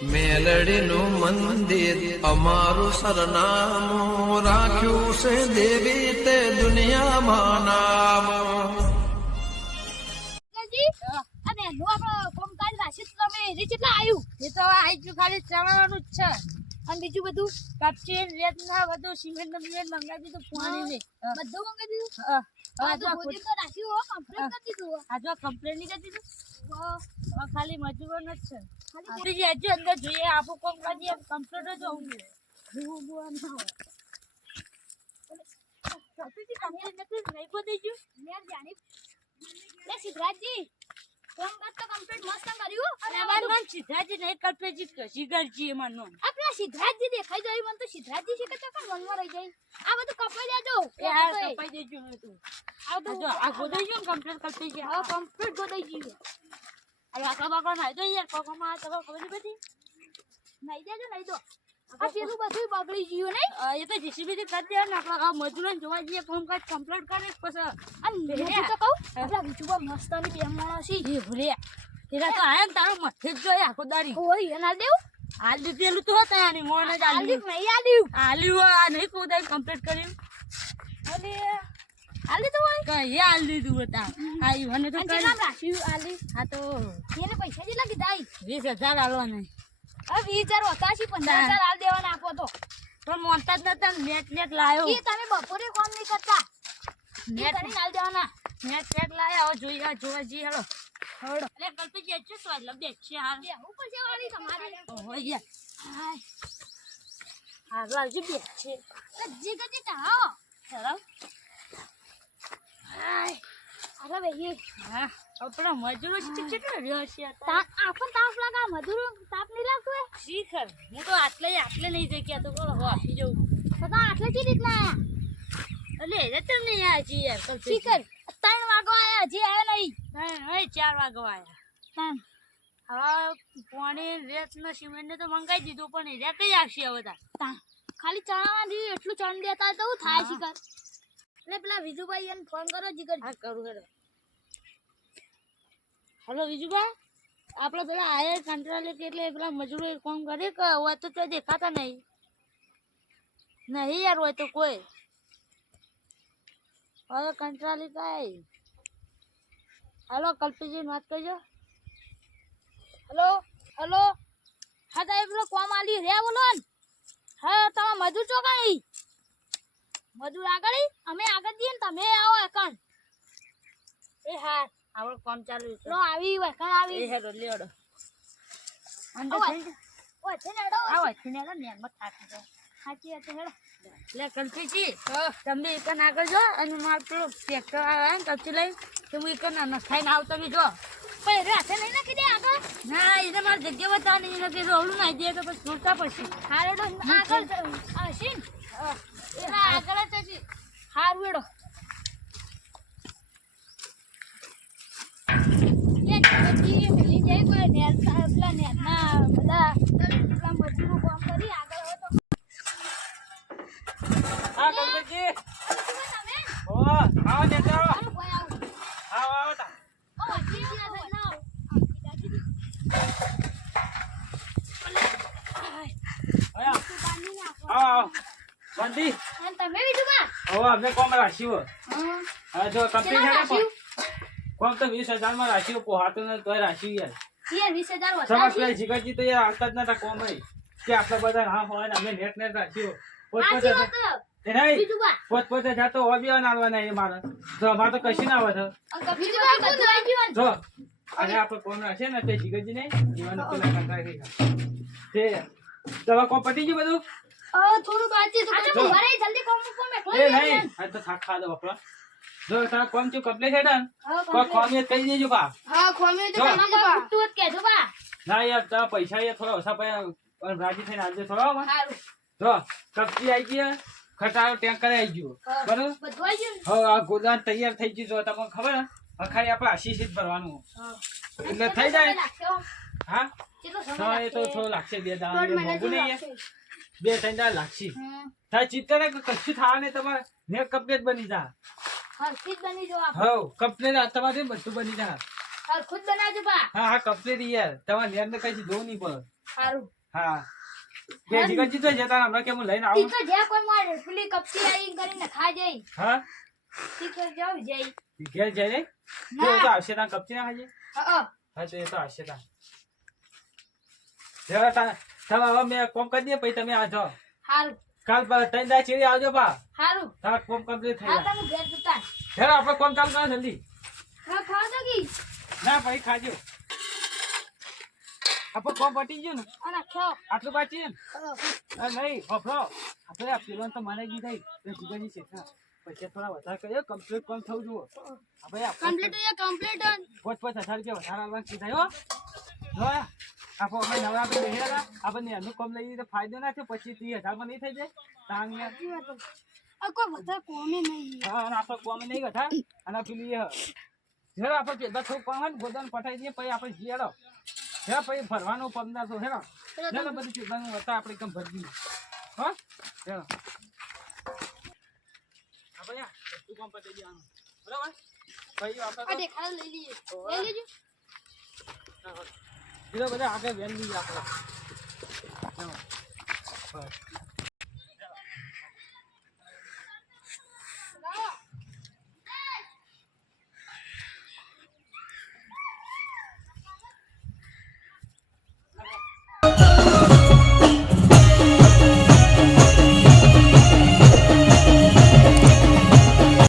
મેલડીનું મંદિર અમારું સરનામું રાખ્યું છે દેવી તે દુનિયામાં નામ. અને એનું આપણો કોમકાજ રાશિદ તમે એ કેટલા આવ્યું એ તો આવી ગયું ખાલી ચણાનું જ છે અને બીજું બધું કપચી રેત ના બધું સિમેન્ટ મિમેન્ટ મંગાવી દીધું પાણી ને બધું મંગાવી દીધું હા તો ખોટી તો રાખ્યું હો કમ્પ્લીટ કરી દીધું આ જો કમ્પ્લીટ નહીં કરી દીધું ખાલી મજૂરો ન જ છે ખાલી હજુ અંદર જોઈએ આપણું કોમ કરીએ કમ્પ્લીટ જ હોવું જોઈએ હું બોલ ના હોય કપચી કમ્પ્લીટ નથી નહીં પડી ગયું મેં જાણી લે સિદ્ધરાજજી કોમ તો કમ્પ્લીટ મસ્ત કર્યું અને અમારું નામ સિદ્ધરાજજી નહીં કલ્પેજી શિગરજી એમાં નામ આપણા સિદ્ધરાજજી દેખાઈ જાય મને તો સિદ્ધરાજજી છે કે તો મનમાં રહી જાય આ બધું કપાઈ દેજો એ હા કપાઈ દેજો તું આ તો આ ગોદાઈ ગયું કમ્પ્લીટ કલ્પેજી છે હા કમ્પ્લીટ ગોદાઈ ગયું આ આકડા બાકડા નાઈ દો યાર કોકોમાં તમે ખબર નહીં પડી નાઈ દેજો નાઈ દો આ પેલું બધું બગડી ગયું નહીં એ તો જીસીબી થી કરી દે ને આપણા મજૂરોને જોવા જઈએ કામ કાજ કમ્પ્લીટ કરે પછી અને તો કહું આપણા બીજું મસ્ત ની બે માણસ છે ભૂલ્યા તેરા તો આયા તારો મથે જ જોયા આખો દાડી ઓય એના દેવ આલી પેલું તો હતા આની મોણ જ આલી નહીં આલ્યું આ નહીં કોદાઈ કમ્પ્લીટ કર્યું અને આલી તો હોય કઈ આલી દીધું હતા આ ઈવને તો કઈ રાખ્યું આલી હા તો એને પૈસા કેટલા કીધા 20000 આલવા નહીં હવે 20000 હતા છે 15000 આલ દેવાના આપો તો પણ મોનતા જ નતા નેટ લાયો કે તમે બપોરે કોમ નહીં કરતા નેટ કરીને આલ દેવાના નેટ લાયા હવે જોઈએ જોવા જી હેલો હડો અરે કલ્પી જે છે સ્વાદ લબે છે હાલ ઉપર છે વાળી તમારી ઓય હાય આ લાજી બે છે જે ગજે તા ચલો હાય અરે ભાઈ હા આપણા મજૂરો કેટલો રહ્યો છે આપણ તાપ લાગા મજૂરો તાપ નહીં લાગતો હે શીખર હું તો આટલે નહીં જઈ કે તો બોલો આપી જઉં તો આટલે કી રીતના અલે રતન નહીં આ જી યાર શીખર 3 વાગવા આયા હજી આયા નહીં હવે 4 વાગવા આયા હવે પાણી રેત ને સિમેન્ટ ને તો મંગાઈ દીધું પણ એ કઈ આવશે હવે તા ખાલી ચણા દીધું એટલું ચણ દેતા તો થાય શીખર એટલે પેલા વિજુભાઈ એને ફોન કરો જીગર હા કરું હેડો હેલો વિજુભાઈ આપણે પેલા આયા કંટ્રાલે એટલે પેલા મજૂરો કામ કરે કે હોય તો તે દેખાતા નહીં યાર હોય તો કોઈ હવે કંટ્રાલી કાઈ હેલો કલ્પીજી વાત કરજો હેલો હા તો પેલો કોમ આલી રે બોલો હા તમે મજૂર છો કઈ મજૂર આગળ અમે આગળ જઈએ ને તમે આવો એકણ એ હા આવડો કામ ચાલુ છે આવી એકણ આવી એ હેડો લેડો અંદર થઈ ઓ છે નેડો આવો છે નેડો ને મત થાકી જાવ સાચી વાત હેડો લે કલ્પીજી તમે એકણ આગળ જો અને માર પેલો ટ્રેક્ટર આવે ને કચ્છી લઈ તો હું એકણ ન ખાઈને આવ તમે જો પણ રાતે નહીં નાખી દે આગળ ના એને મારી જગ્યા બતાવવાની એને કે રોલું નાખી દે તો પછી છૂટતા પડશે હારેડો આગળ આશીન એના આગળ જ છે હાર વેડો એ જી મિલી જાય કોઈ નેર પેલા નેર ના બધા પેલા મજૂરો કામ કરી આગળ હવે તો હા કંકજી તમે ઓ આવો દેતા આવો કોઈ આવો આવો તા ઓ જી ના ના આવો બંધી અને તમે વિજુબા હવે અમને કોમ રાખ્યું હા જો કંપની છે ને કોમ તો 20000 માં રાખ્યું પોહાતો ને તોય રાખ્યું યાર 20000 સમજ પેલા જીગરજી તો યાર આવતા જ નતા કોમ કે આટલા બધા હા હોય ને અમે નેટ રાખ્યું પોત નહીં પોત જાતો ઓબીઓ નાલવાના એ મારે જો અમારે તો કશી ના આવે છે જો અને આપણે કોમ રાખે ને તે જીગરજી ને જીવન પેલા કંટાળી તે દવા કોમ પટી ગયું બધું થોડું બાકી છે તો ઘરે જલ્દી કોમ મેં એ નહીં આ તો થાક ખા દો બપરા જો તારા કોમ ચું કપલે છે ને કોઈ ખોમીએ કહી દેજો બા હા ખોમી તો તમારે તું જ કહેજો બા ના યાર તારા પૈસા યાર થોડા ઓછા પૈસા રાજી થઈને આજે થોડા સારું જો કપચી આવી ગઈ ખટારો ટેન્કર આવી ગયો બરોબર બધું આવી ગયું હવે આ ગોદાન તૈયાર થઈ ગયું જો તમને ખબર હે અખાડી આપણે આશીષ જ ભરવાનું એટલે થઈ જાય હા હા એ તો થોડું લાગશે 2 દાડા મોંઘું નહીં યાર 2-3 દાડા લાગશે થાય ચિત્તર કશું થવા નહીં તમારે ને કમ્પ્લીટ બની જા હરખી બની જો આપ હો કમ્પ્લીટ તમારે બધું બની જા ખુદ બનાવજો બા હા હા કમ્પ્લીટ યાર તમારે નેર ને કઈ જોવું નહીં પડે સારું હા બે જીગરજી તો જતા હમણાં કે હું લઈને આવું ઈ તો જ્યાં કોઈ મારે પેલી કપસી આઈ કરીને ખા જઈ હા ઈ તો જાવ જઈ ઘેર જઈને ના. તો આવશે તા કપચી ના ખાજે હા હા તો એ તો આવશે તા જરા તા તમે હવે મેં કોમ કરી દે પછી તમે આવજો સારું કાલ 3 દાડા ચીડી આવજો પા સારું તારા કોમ કમ્પ્લીટ થઈ હા જાય તમે ઘેર જતા હેરો આપણે કોમ ચાલુ કરો જલ્દી હા ખાવા દો કી ના પછી ખાજો આપણે કોમ પટી ગયું ને અને ખાઓ આટલું બાકી છે ને નહીં હફરો આપણે આ પેલો તો મને જી થઈ તો જીગાજી છે હા પછી થોડા વધારે કર્યો કમ્પ્લીટ કોમ થવું જુઓ આપણે કમ્પ્લીટ કમ્પ્લીટ 5,000 રૂપિયા વધારે આવવાનું કીધા હો જો આપણે અમે નવરાત્રી બેહ્યા આપણને એનું કોમ લઈ લીધું ફાયદો ના થયો પછી 30,000 માં નહીં થઈ જાય તાંગ આ કોઈ વધારે કોમે નહીં હા અને આપણે કોમ નહીં ગથા અને પેલી હેરો આપણે પેદા થોડું કોમ હોય ને ગોદાન પટાઈ દઈએ પછી આપણે જીયાડો હે પછી ભરવાનું 1500 હેરો ચાલો બધું પેદાનું હતા આપણે એકદમ ભરી દઈએ હો હેરો આપણે તું કોમ પટાઈ દેવાનું બરાબર પછી આ આપણે દેખાડ લઈ લેજો લઈ લેજો બીજો બધા આગળ વેલ લઈએ આપણે બસ